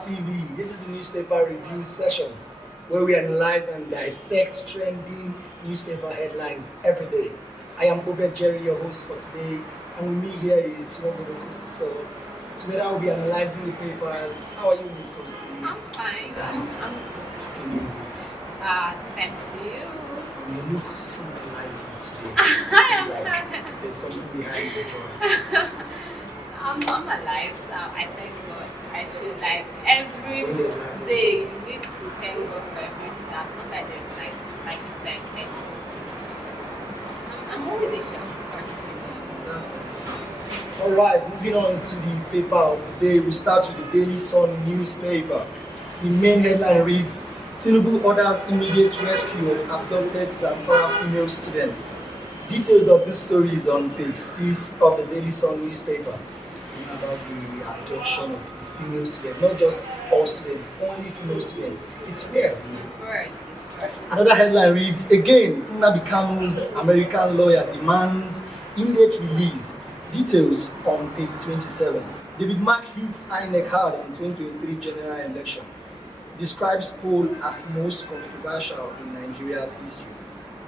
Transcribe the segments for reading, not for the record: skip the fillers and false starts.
Revamp TV. This is a newspaper review session where we analyze and dissect trending newspaper headlines every day. I am Obed Jerry, your host for today, and with me here is Robodo Kusi. So together we'll be analyzing the papers. How are you, Miss Kusi? I'm fine. I'm good. Happy New Year. Same to you. You look so lively today. I'm There's something behind the joy. I'm alive, so I thank God. I feel like every day you need to thank God for everything. As long as there's like you said, there's hope. I'm always a cheerful person. All right, moving on to the paper of the day. We start with the Daily Sun newspaper. The main headline reads, Tinubu orders immediate rescue of abducted Zamfara female students. Details of this story is on page 6 of the Daily Sun newspaper. About the abduction of the female students, not just all students, only female students. It's weird. It's weird. Another headline reads, again, Nnamdi Kanu's American lawyer demands immediate release. Details on page 27. David Mark hits INEC hard in 2023 general election. Describes poll as most controversial in Nigeria's history.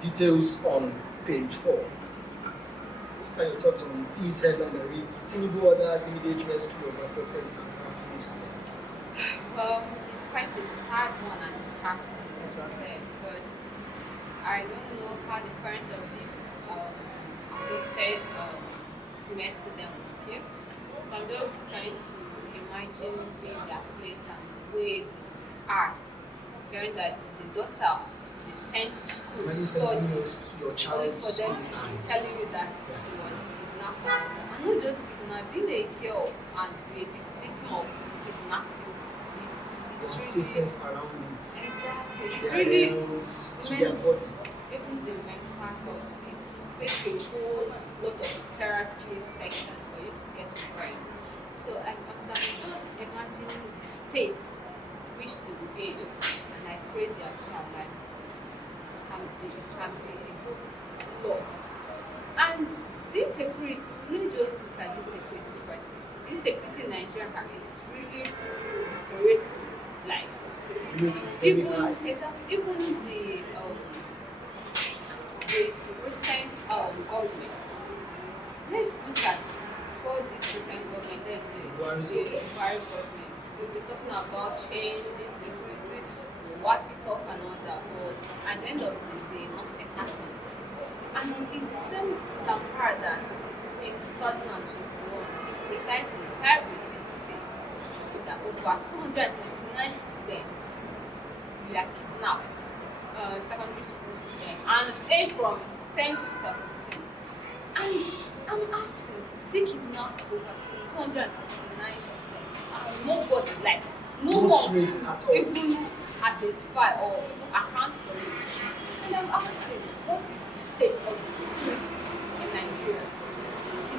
Details on page 4. What are your thoughts on this headline that reads, Tinubu orders immediate rescue of abducted Zamfara female students? Well, it's quite a sad one and disheartening. Exactly. Because I don't know how the parents of this abducted female student will feel. So I'm just trying to imagine being their place and the way they act, hearing that the daughter is sent to school When to you study, send your child only to for school, them to telling you that he was kidnapped. And not just kidnapped, being a girl and a victim of kidnapping is there's really safeness around it. exactly. It's Their really health, to their body. even the mental health. It takes a whole lot of therapy sections for you to get over it. So I'm just imagining the states which they will be in, and I pray they are still alive because it can be a whole lot. And this security, we need just look at this security first. This security in Nigeria is really deteriorating. Like Very high. exactly, even the recent government. Let's look at before this recent government, then the Buhari government. They'll be talking about change, security, wipe it off and all that. But at the end of the day, nothing happened. And it's the same Zamfara that in 2021, precisely February 26, that over 279 students were kidnapped, secondary school students, and aged from 10 to 17. And I'm asking, they kidnapped over 279 students, and nobody, like, no one even identify or even account for it. And I'm asking, what is the state of the security in Nigeria?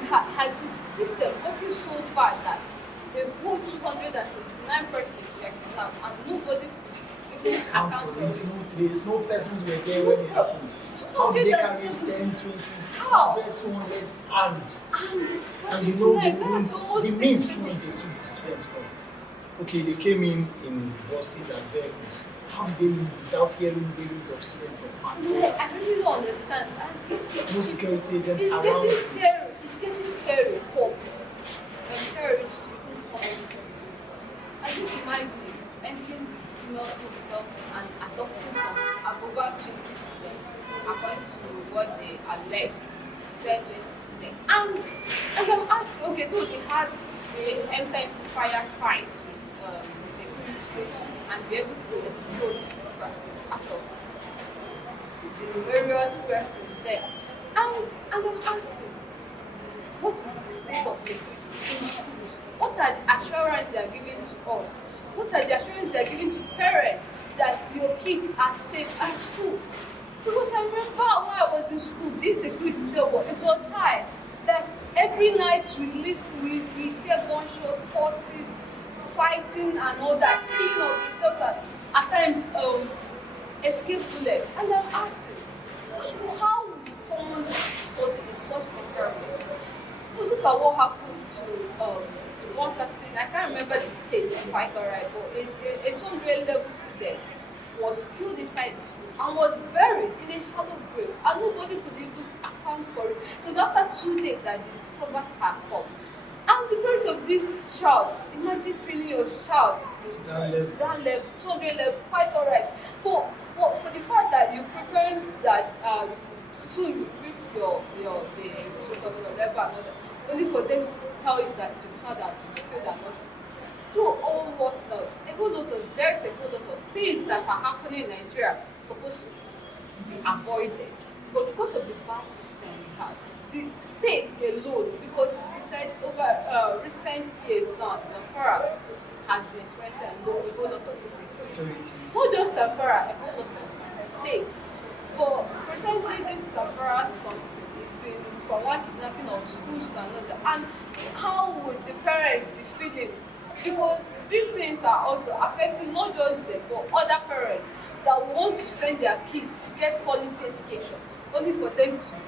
Has the system gotten so bad that a whole 279 persons were kidnapped and nobody could even account for it? There's no persons were there when it happened. How did they carry 10, 20, 100, 200 and you know the means to which they took the students from? Okay, they came in buses and vehicles. How did they live without hearing wailings of students on back? Yeah, I really don't understand. No security agents around. It's getting scary for people. When terrorists even come into the system. I just imagine entering the female hostel and adopting some over 20 students, according to what they alleged. Said 20 students. And I'm asking, okay, though they enter into firefights with the security and be able to expose this person out of the various persons there. And I'm asking, what is the state of security in schools? What are the assurance they are giving to us? What are the assurance they are giving to parents that your kids are safe at school? Because I remember when I was in school, this security level, it was high. That every night we listen, we hear gunshot, parties, fighting and all that, killing of themselves at times escape bullets. And I'm asking, how would someone study in such environment? Look at what happened to one certain, I can't remember the state quite alright, but it's a 200 level student was killed inside the school and was buried in a shallow grave, and nobody could even account for it. It was after 2 days that they discovered her corpse. And the parents of this child, imagine training your child that level, 200 level, quite alright. But for the fact that you prepare that soon you reach the result of your level and all that, only for them to tell you that your father has been killed and all. So all what not, a whole lot of deaths, a whole lot of things that are happening in Nigeria supposed to be avoided. But because of the bad system we have, the state alone, because over recent years now, Zamfara has been experiencing a whole lot of insecurity. Not just Zamfara, a whole lot of states. But precisely this Zamfara something has been from one kidnapping of schools to another. And how would the parents be feeling? Because these things are also affecting not just them, but other parents that want to send their kids to get quality education, only for them to be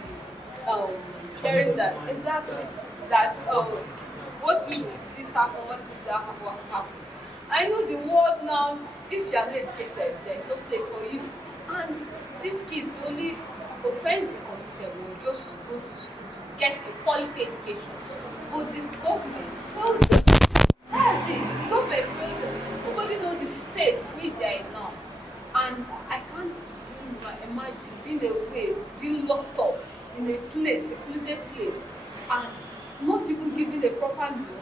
hearing that exactly that what if this happen, what if that happen. I know the world now, if you are not educated, there is no place for you. And these kids, the only offense they committed was just to go to school to get a quality education. But the government failed them. That's it. The government failed them. Nobody knows the state where they are in now. And I can't even imagine being away, being locked up in a place, secluded place, and not even given a proper meal,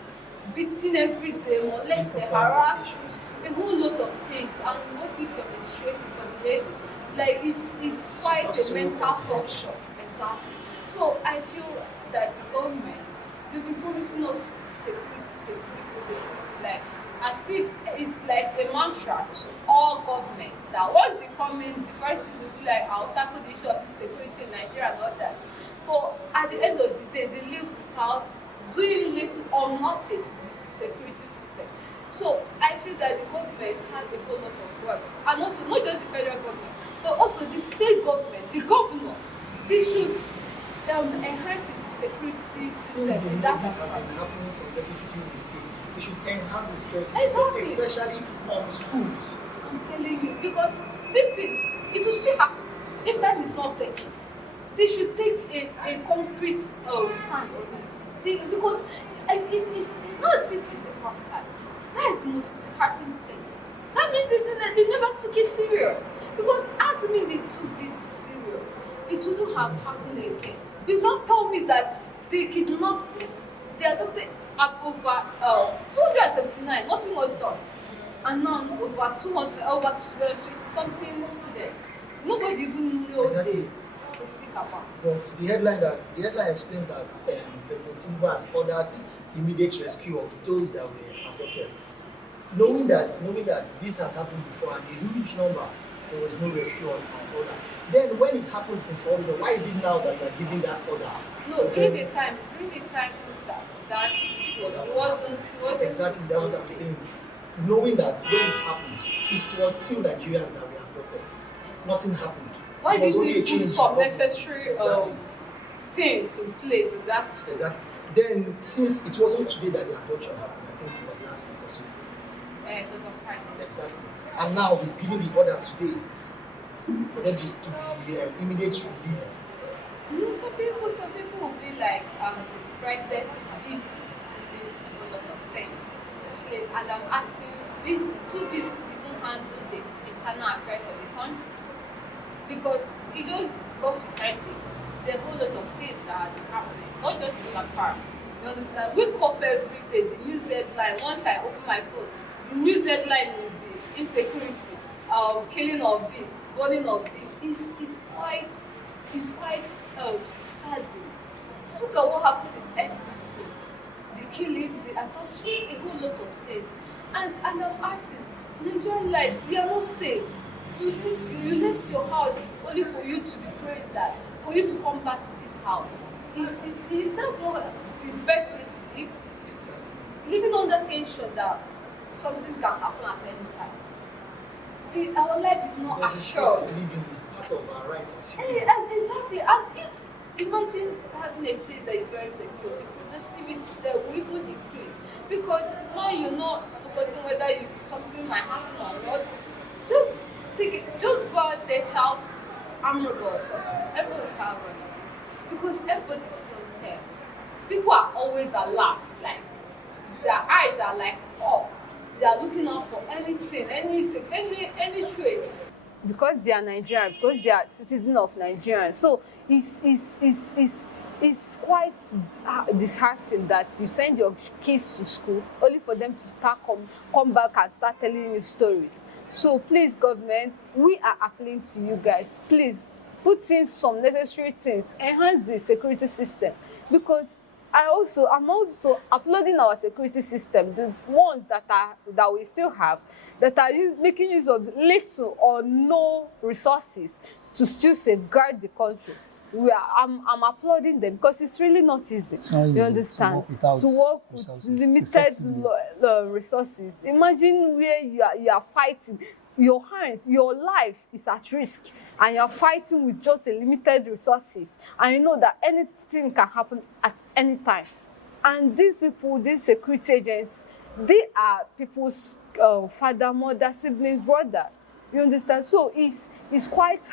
beaten every day, molested, harassed, a whole lot of things. And what if you're menstruating for the ladies? Like, it's quite a mental torture. Exactly. So I feel that the government, they've been promising us security, like as if it's like a mantra to all governments that once they come in, the first thing will be like, I'll tackle the issue of insecurity in Nigeria and all that. But at the end of the day, they live without doing little or nothing to this security system. So I feel that the government has a whole lot of work, and also not just the federal government, but also the state government, the governor. They should enhance the security system. Since this has been happening consecutively in the state, we should enhance the security system, especially on schools. I'm telling you, because this thing, it will still happen if that is not taken. They should take a concrete stand on it. Because it's not as if it's the first time. That is the most disheartening thing. That means they never took it serious. Because assuming they took this serious, it wouldn't have happened again. You don't tell me that they kidnapped, they adopted up over 279, nothing was done. And now over 220 something students. Nobody even know the specific amount. But the headline explains that President Tinubu has ordered immediate rescue of those that were abducted. Knowing that this has happened before and a huge number, there was no rescue on order. Then when it happened since all over, why is it now that we are giving that order? No, during the time that it wasn't exactly that what I'm saying. Knowing that when it happened, it was still Nigerians that were abducted. Nothing happened. Why didn't we put some necessary things in place in that school? Exactly. Then since it wasn't today that the abduction happened, I think it was last week or so. It was on Friday. Exactly. And now he's giving the order today for them to be immediate release. You know, some people will be like, the president is busy doing a whole lot of things. And I'm asking, too busy to even handle the internal affairs of the country. Because because you heard this, there are a whole lot of things that are happening, not just in Zamfara. You understand? Wake up every day, the news headline, once I open my phone, the news headline will be insecurity, killing of this, burning of this. It's quite saddening. Look at what happened in FCT, the killing, the adoption, a whole lot of things. And I'm asking, Nigerian lives, we are not safe. You left your house only for you to be praying that, for you to come back to this house. That's not the best way to live. Exactly. Living under tension that something can happen at any time. Our life is not assured. Living is part of our right as humans. Exactly. And if imagine having a place that is very secure, the productivity there will even increase. because now you're not focusing whether something might happen or not. Just just go out there, shout admirable or something. Everyone will start running because everybody's so tense. People are always alert, like their eyes are like up. They are looking out for anything, any trace. Because they are Nigerian, because they are citizens of Nigeria. So it's quite disheartening that you send your kids to school only for them to come back and start telling you stories. So please, government, we are appealing to you guys. Please put in some necessary things, enhance the security system, because I'm also uploading our security system, the ones that we still have, that are making use of little or no resources to still safeguard the country. I'm applauding them because it's really not easy. It's not easy. You understand? To work with limited resources. Imagine where you are fighting. Your hands, your life is at risk, and you're fighting with just a limited resources, and you know that anything can happen at any time. And these people, these security agents, they are people's father, mother, siblings, brother. You understand? So it's quite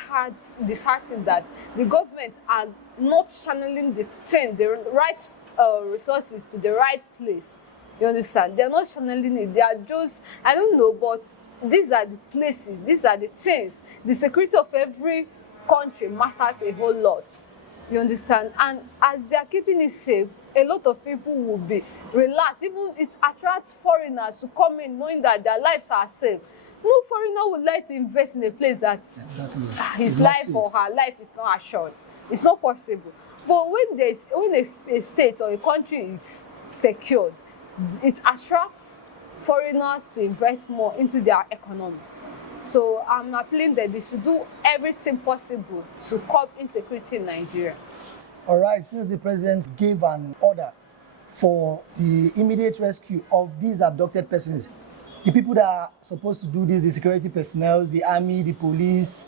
disheartening that the government are not channeling the right resources to the right place. You understand? They're not channeling it. They are just, I don't know, but these are the places, these are the things. The security of every country matters a whole lot. You understand? And as they are keeping it safe, a lot of people will be relaxed. Even it attracts foreigners to come in knowing that their lives are safe. No foreigner would like to invest in a place that his life or her life is not assured. It's not possible. But when a state or a country is secured, it attracts foreigners to invest more into their economy. So I'm appealing that they should do everything possible to curb insecurity in Nigeria. All right, since the president gave an order for the immediate rescue of these abducted persons, the people that are supposed to do this, the security personnel, the army, the police,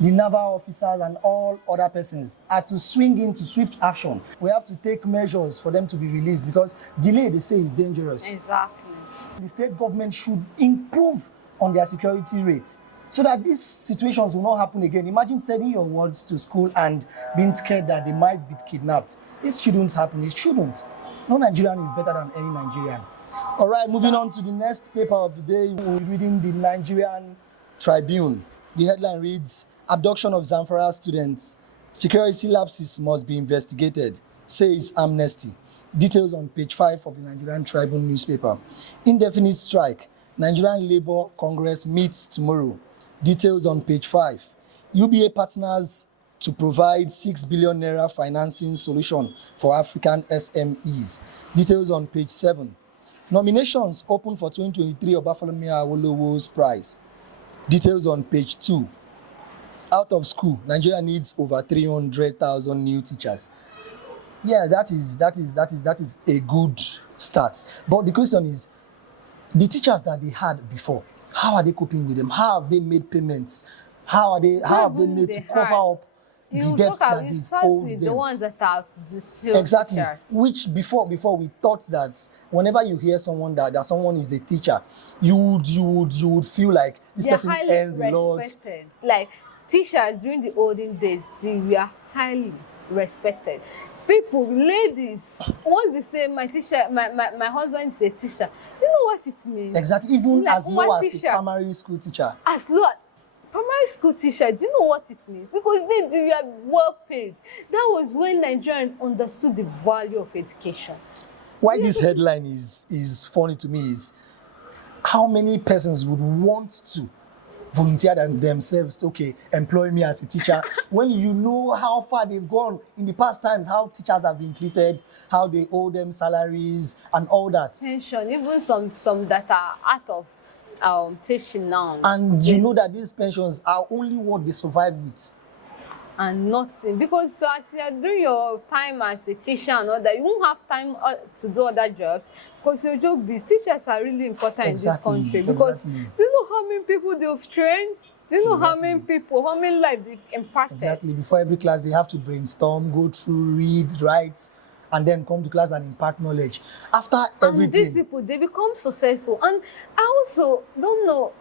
the naval officers, and all other persons, are to swing into swift action. We have to take measures for them to be released because delay, they say, is dangerous. Exactly. The state government should improve on their security rate so that these situations will not happen again. Imagine sending your wards to school and being scared that they might be kidnapped. This shouldn't happen. It shouldn't. No Nigerian is better than any Nigerian. All right, moving on to the next paper of the day, we'll be reading the Nigerian Tribune. The headline reads, Abduction of Zamfara students. Security lapses must be investigated, says Amnesty. Details on page 5 of the Nigerian Tribune newspaper. Indefinite strike. Nigerian Labour Congress meets tomorrow. Details on page 5. UBA partners to provide 6 billion naira financing solution for African SMEs. Details on page 7. Nominations open for 2023 Obafemi Awolowo's prize. Details on page 2. Out of school, Nigeria needs over 300,000 new teachers. Yeah, that is a good start. But the question is, the teachers that they had before, how are they coping with them? How have they made payments? How have they made to cover up the debts that they've owed them? The ones that are still exactly teachers. Which before we thought that whenever you hear someone that someone is a teacher, you would feel like this person earns a lot. Like teachers during the olden days, they were highly respected. People, ladies, once they say my husband is a teacher, do you know what it means? Exactly, even like, as low as a primary school teacher. As low primary school teacher, do you know what it means? Because they were well paid. That was when Nigerians understood the value of education. Why this headline is funny to me is how many persons would want to volunteer themselves to, okay, employ me as a teacher, when you know how far they've gone in the past times, how teachers have been treated, how they owe them salaries and all that. Pension, even some that are out of teaching now. And you know that these pensions are only what they survive with. And nothing, because as you are doing your time as a teacher and all that, you won't have time to do other jobs because your job is teachers are really important in this country. Because do you know how many people they've trained? Do you know how many people, how many lives they've impacted? Exactly. Before every class, they have to brainstorm, go through, read, write, and then come to class and impart knowledge. After And everything, these people, they become successful. And I also don't know,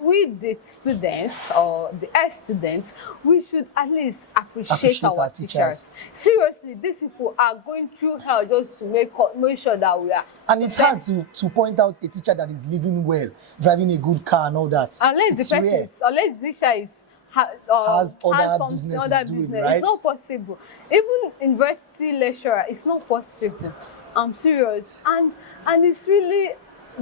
with the students or the air students, we should at least appreciate our teachers. Seriously, these people are going through hell just to make sure that we are. And it's hard to point out a teacher that is living well, driving a good car and all that. Unless the teacher is has other businesses doing, right? It's not possible. Even university lecturer, it's not possible. I'm serious. And it's really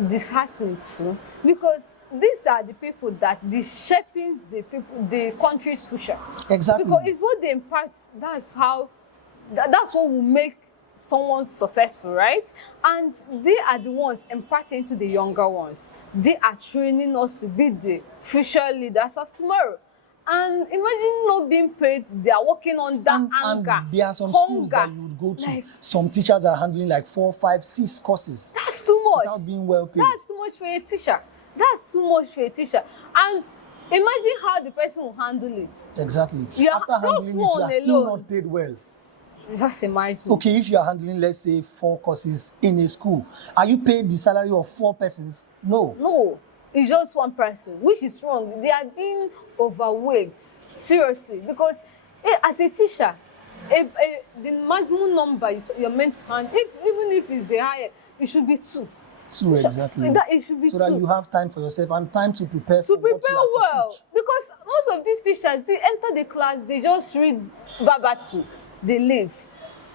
disheartening too, because these are the people that shaping the country's future. Exactly. Because it's what they impart. That's what will make someone successful, right? And they are the ones imparting to the younger ones. They are training us to be the future leaders of tomorrow. And imagine not being paid, they are working on that anger. And there are some schools that you would go to. Like, some teachers are handling like 4, 5, 6 courses. That's too much. Without being well paid. That's too much for a teacher. That's too much for a teacher. And imagine how the person will handle it. Exactly. Yeah, after handling it, you are still not paid well. Just imagine. Okay, if you are handling, let's say, 4 courses in a school, are you paid the salary of 4 persons? No. No. It's just one person, which is wrong. They are being overweight, seriously, because as a teacher, the maximum number you're meant to handle, even if it's the higher, it should be 2. 2, exactly. It should be so 2. That you have time for yourself and time to prepare for what you have well, to teach. Because most of these teachers, they enter the class, they just read Babatu, they leave.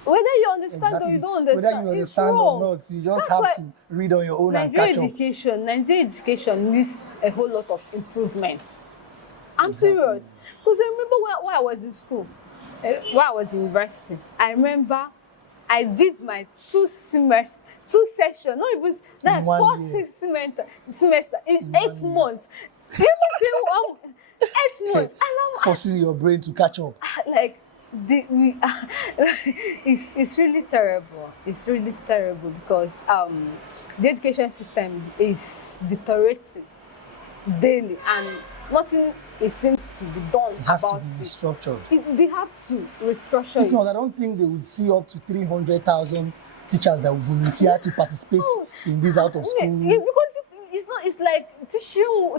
Whether you understand or you don't understand, whether you understand or not, you just have to read on your own and catch up. Nigerian education needs a whole lot of improvement. I'm serious. Because I remember when I was in school, when I was in university, I remember I did my 2 sessions, not even, that's 4 semester in 8 months. You know, 8 months. And I'm forcing your brain to catch up. Like, it's really terrible. It's really terrible because the education system is deteriorating daily, and nothing seems to be done. It has to be restructured. They have to restructure. If not, I don't think they would see up to 300,000 teachers that will volunteer to participate in this out of school. Because it's like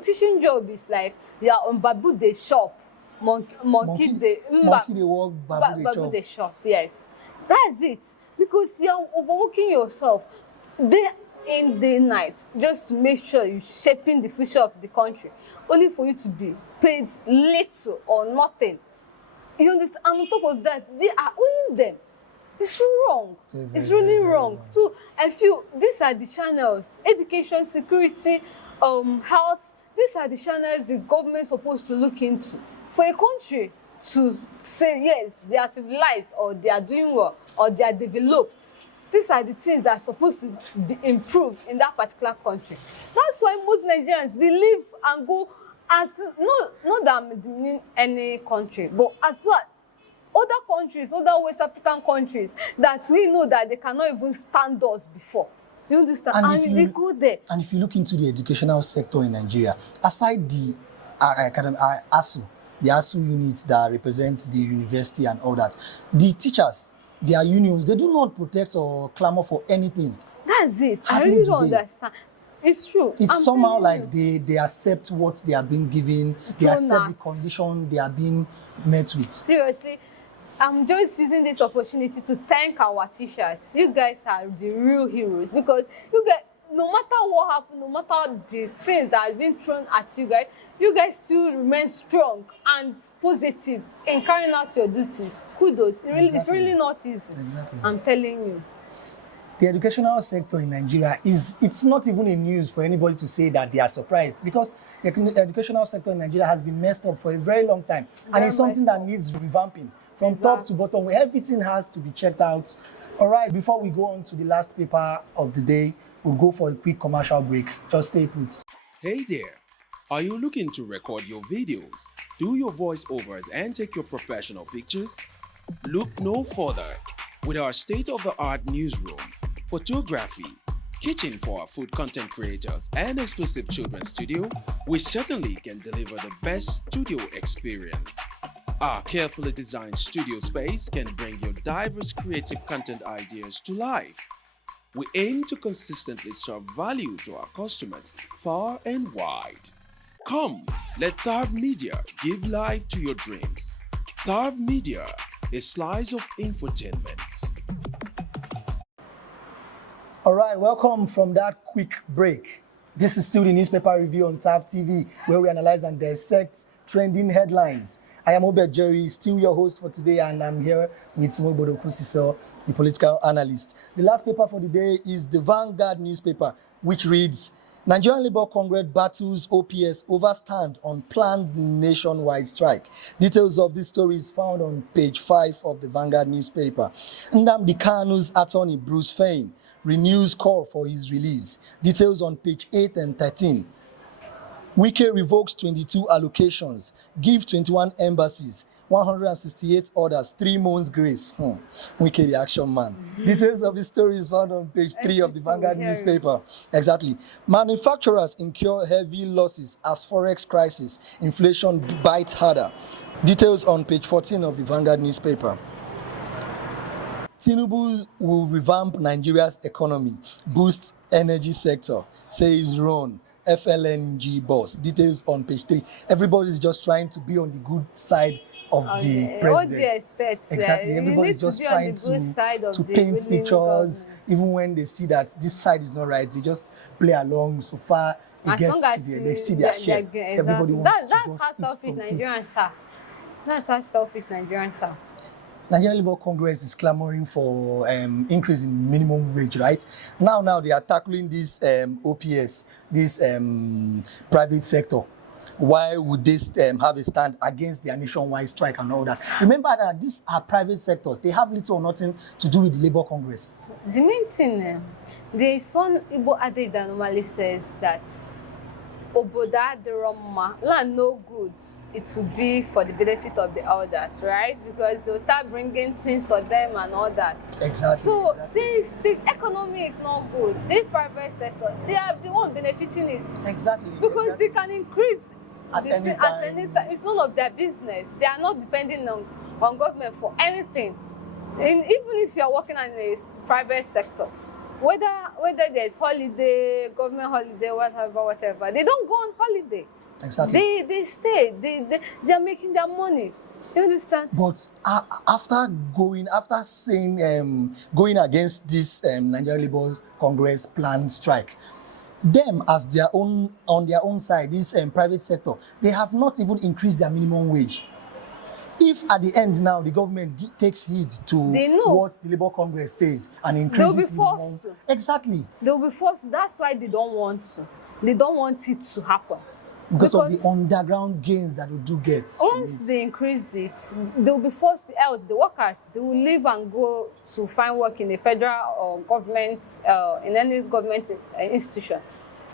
teaching job is like on babu they shop. Monkey they walk, babu they shop. Yes, that's it. Because you're overworking yourself day in, day night, just to make sure you're shaping the future of the country, only for you to be paid little or nothing. You understand? And on top of that, they are owing them. It's wrong. It's really wrong. So I feel these are the channels: education, security, health. These are the channels the government is supposed to look into. For a country to say, yes, they are civilized, or they are doing well, or they are developed, these are the things that are supposed to be improved in that particular country. That's why most Nigerians, they live and go as, not that I'm demeaning any country, but as well other countries, other West African countries, that we know that they cannot even stand us before. You understand? And they go there. And if you look into the educational sector in Nigeria, aside the ASU, the ASU units that represents the university and all that, the teachers, their unions, they do not protect or clamor for anything. That's it. Hardly I really don't understand. It's true. It's somehow like they accept what they are being given, they accept the condition they are being met with. Seriously, I'm just using this opportunity to thank our teachers. You guys are the real heroes, because you guys, no matter what happens, no matter the things that have been thrown at you guys still remain strong and positive in carrying out your duties. Kudos. It's really not easy. Exactly. I'm telling you. The educational sector in Nigeria it's not even a news for anybody to say that they are surprised, because the educational sector in Nigeria has been messed up for a very long time. And it's something that needs revamping from top to bottom, where everything has to be checked out. All right, before we go on to the last paper of the day, we'll go for a quick commercial break. Just stay put. Hey there. Are you looking to record your videos, do your voiceovers, and take your professional pictures? Look no further. With our state-of-the-art newsroom, photography, kitchen for our food content creators, and exclusive children's studio, we certainly can deliver the best studio experience. Our carefully designed studio space can bring your diverse creative content ideas to life. We aim to consistently serve value to our customers far and wide. Come, let Tharv Media give life to your dreams. Tharv Media, a slice of infotainment. All right, welcome from that quick break. This is still the newspaper review on TAV TV, where we analyze and dissect trending headlines. I am Obed Jerry, still your host for today, and I'm here with Mobodo Kusiso, the political analyst. The last paper for the day is the Vanguard newspaper, which reads, Nigerian Labour Congress battles OPS over stand on planned nationwide strike. Details of this story is found on page 5 of the Vanguard newspaper. Nnamdi Kanu's attorney, Bruce Fein, renews call for his release. Details on page 8 and 13. Wike revokes 22 allocations, give 21 embassies, 168 orders, 3 months grace. Wike the action man. Details of the story is found on page 3 of the Vanguard newspaper. Exactly. Manufacturers incur heavy losses as forex crisis, inflation bites harder. Details on page 14 of the Vanguard newspaper. Tinubu will revamp Nigeria's economy, boost energy sector, says Ron, FLNG boss. Details on page 3. Everybody's just trying to be on the good side of the president. What do you expect? Exactly. Everybody's just trying to paint pictures, even when they see that this side is not right. They just play along. So far, it gets to there. They see their share. Everybody wants to just eat from it. That's how selfish Nigerians are. Nigerian Labour Congress is clamoring for increase in minimum wage, right? Now they are tackling this OPS, this private sector. Why would they have a stand against their nationwide strike and all that? Remember that these are private sectors. They have little or nothing to do with the Labour Congress. The main thing, there is one Igbo adage that normally says that Oboda the Roma, land no good, it will be for the benefit of the elders, right? Because they'll start bringing things for them and all that. Exactly. So since the economy is not good, these private sectors, they are the one benefiting it. Exactly. Because they can increase at any time. It's none of their business. They are not depending on government for anything. Even if you are working in a private sector, whether there's holiday, government holiday, whatever, they don't go on holiday. Exactly. They stay. They are making their money. You understand? But after saying going against this Nigerian Labour Congress planned strike, them as on their own side, this private sector, they have not even increased their minimum wage. If at the end now the government takes heed to what the Labour Congress says and increases, they'll be forced to. Exactly. They'll be forced to. That's why they don't want to. They don't want it to happen. Because of the underground gains that we do get. Once they increase it, they'll be forced to, else the workers, they will leave and go to find work in a federal or government, in any government institution.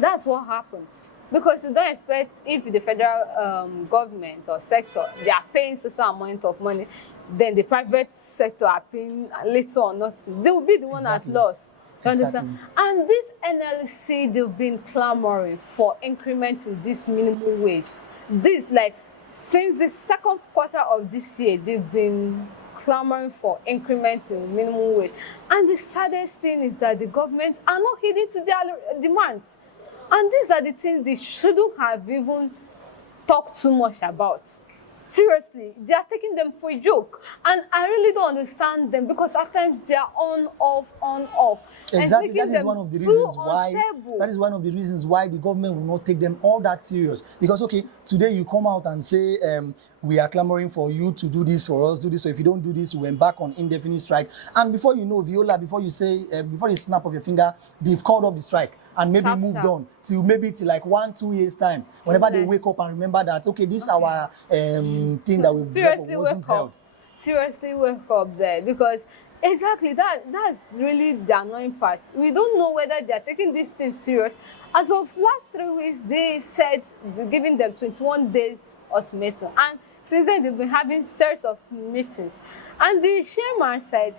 That's what happened. Because you don't expect if the federal government or sector, they are paying some amount of money, then the private sector are paying little or nothing. They will be the one at loss. You understand? And this NLC, they've been clamoring for increment in this minimum wage. This, since the second quarter of this year, they've been clamoring for increment in minimum wage. And the saddest thing is that the government are not heeding to their demands. And these are the things they shouldn't have even talked too much about. Seriously, they are taking them for a joke. And I really don't understand them because at times they are on, off. Exactly, that is one of the reasons why. That is one of the reasons why the government will not take them all that serious. Because today you come out and say we are clamoring for you to do this for us, do this. So if you don't do this, we went back on indefinite strike. And before you know, Viola, before you snap of your finger, they've called off the strike and maybe moved on till 1-2 years time. Whenever they wake up and remember that this our thing that we've wasn't held. Seriously, wake up there because. Exactly, that's really the annoying part. We don't know whether they are taking this thing serious. As of last 3 weeks, they said they're giving them 21 days ultimatum. And since then, they've been having series of meetings. And the chairman said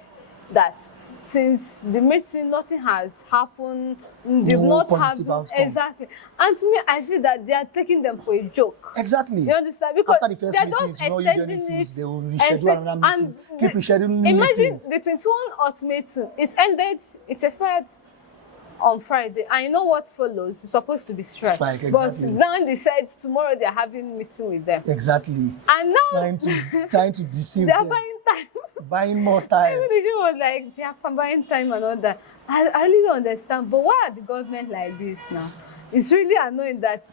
that since the meeting, nothing has happened. They've No not positive had outcome. exactly. And to me, I feel that they are taking them for a joke. Exactly. You understand? Because After the first they're meeting, just it will not yield any extending fruits. it. They will reschedule another meeting. Keep the- rescheduling imagine meetings. the 21 ultimatum. It ended. It expired on Friday. I know what follows. It's supposed to be strike. Strike, But exactly. now they said tomorrow they're having meeting with them. Exactly. And now Trying to deceive they're them. buying time. Buying more time. Even the show was like, they are buying time and all that. I really don't understand. But why are the government like this now? It's really annoying that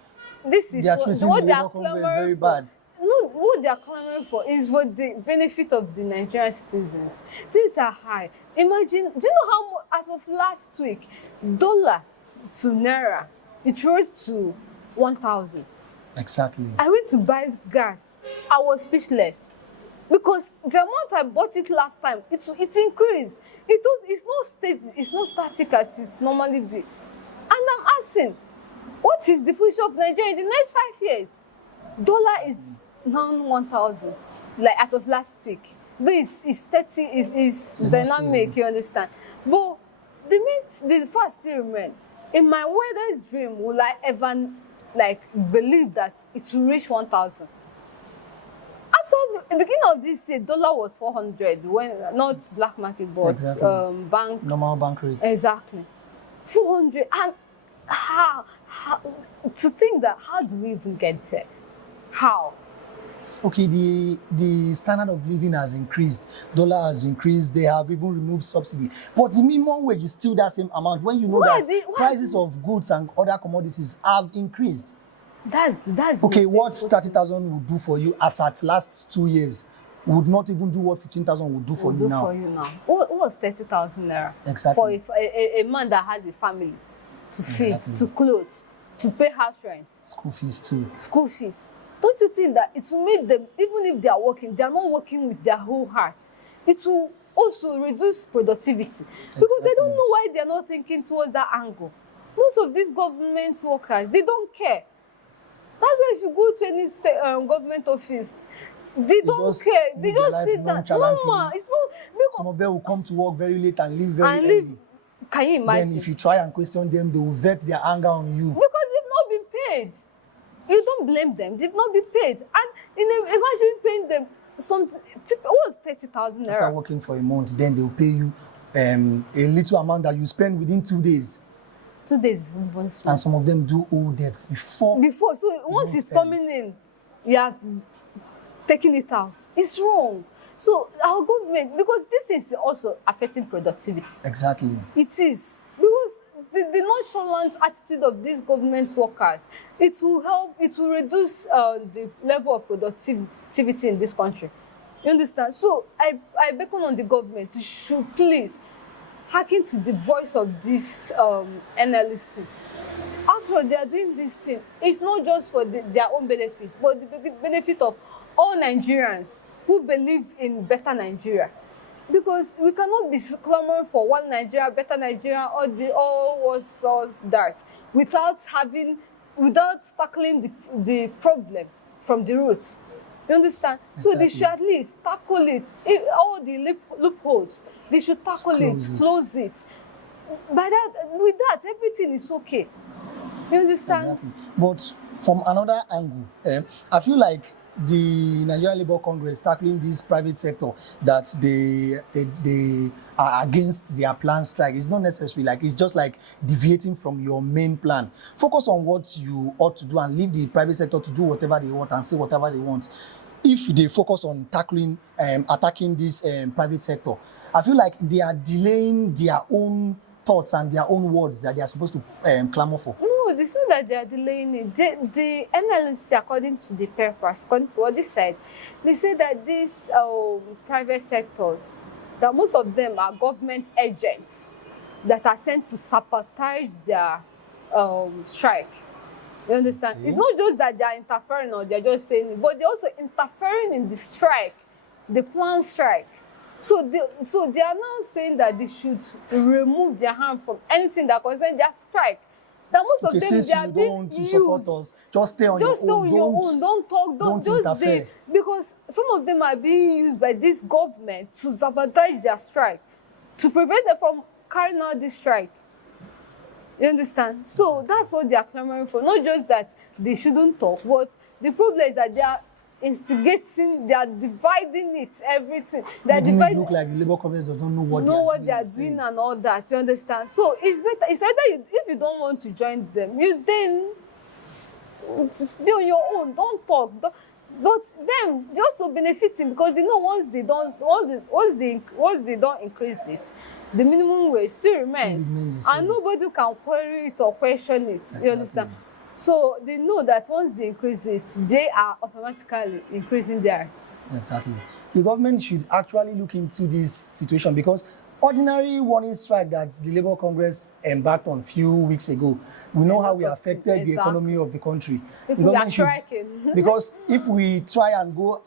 this is They are treating what the they are Labour Congress clamoring very for. bad. No, what they are clamoring for is for the benefit of the Nigerian citizens. Things are high. Imagine, do you know how much, as of last week, dollar to naira, it rose to 1,000. Exactly. I went to buy gas. I was speechless. Because the amount I bought it last time, it increased. It's not static as it's normally be. And I'm asking, what is the future of Nigeria in the next 5 years? Dollar is now 1,000, like as of last week. But it's 30, is dynamic, you understand? But the fact still remain. In my wildest dream, will I ever believe that it will reach 1,000? As of the beginning of this year, dollar was 400 when not black market, but Exactly. bank. Normal bank rates. Exactly, 400. And how to think that, how do we even get there? How? Okay, the standard of living has increased, dollar has increased, they have even removed subsidy. But the minimum wage is still that same amount when you know that prices of goods and other commodities have increased. That's okay, what 30,000 would do for you as at last 2 years would not even do what 15,000 would do for you now. What was 30,000 naira? Exactly. For a man that has a family to feed, to clothe, to pay house rent. School fees too. School fees. Don't you think that it will make them, even if they are working, they are not working with their whole heart? It will also reduce productivity. Because they don't know why they are not thinking towards that angle. Most of these government workers, they don't care. That's why if you go to any government office, they don't care. They just sit down. No, it's not. Some of them will come to work very late and leave very early. Can you imagine? Then if you try and question them, they will vet their anger on you. Because they've not been paid. You don't blame them. They've not been paid. And imagine paying them what was 30,000 naira? After working for a month, then they will pay you a little amount that you spend within 2 days. 2 days. And some of them do owe debts before. So once it's coming in, you are taking it out. It's wrong. So our government, because this is also affecting productivity. Exactly. It is. Because the nonchalant attitude of these government workers, it will help, it will reduce the level of productivity in this country. You understand? So I beckon on the government to should please hearken to the voice of this NLC. After they are doing this thing, it's not just for their own benefit, but the benefit of all Nigerians who believe in better Nigeria. Because we cannot be clamoring for one Nigeria, better Nigeria, all that, without tackling the problem from the roots. You understand? Exactly. So they should at least tackle it. All the loopholes, they should tackle close it. With that, everything is okay. You understand? Exactly. But from another angle, I feel like the Nigerian Labour Congress tackling this private sector that they are against their planned strike. It's not necessary. Like, it's just like deviating from your main plan. Focus on what you ought to do and leave the private sector to do whatever they want and say whatever they want. If they focus on attacking this private sector, I feel like they are delaying their own thoughts and their own words that they are supposed to clamor for. No, they say that they are delaying it. The NLC, according to the papers, according to what they said, they say that these private sectors, that most of them are government agents that are sent to sabotage their strike. You understand? Okay. It's not just that they are interfering or they are just saying it, but they're also interfering in the strike, the planned strike. So they are now saying that they should remove their hand from anything that concerns their strike. That most of them, since they are you being don't want to used. support us, just stay on your own. Don't talk. Don't interfere. Because some of them are being used by this government to sabotage their strike. to prevent them from carrying out this strike. You understand? So that's what they are clamoring for. Not just that they shouldn't talk, but the problem is that they are instigating, they are dividing it, everything. They are Making it dividing. look like the Labour Congress does not know what They are doing and all that. You understand? So it's better. It's either if you don't want to join them, you then be on your own. Don't talk. But them they also benefiting because they know once they don't increase it, the minimum wage still remains, and nobody can query it or question it. Exactly. You understand? So they know that once they increase it, they are automatically increasing theirs. Exactly. The government should actually look into this situation because ordinary warning strike that the Labour Congress embarked on a few weeks ago, we know how we affected the economy of the country. If we are striking. Because if we try and go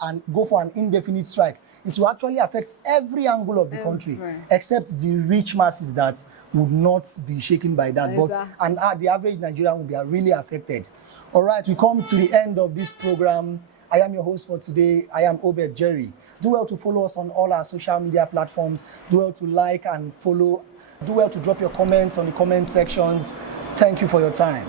for an indefinite strike, it will actually affect every angle of the country, except the rich masses that would not be shaken by that. Exactly. But the average Nigerian will be really affected. All right, we come to the end of this program. I am your host for today. I am Obed Jerry. Do well to follow us on all our social media platforms. Do well to like and follow. Do well to drop your comments on the comment sections. Thank you for your time.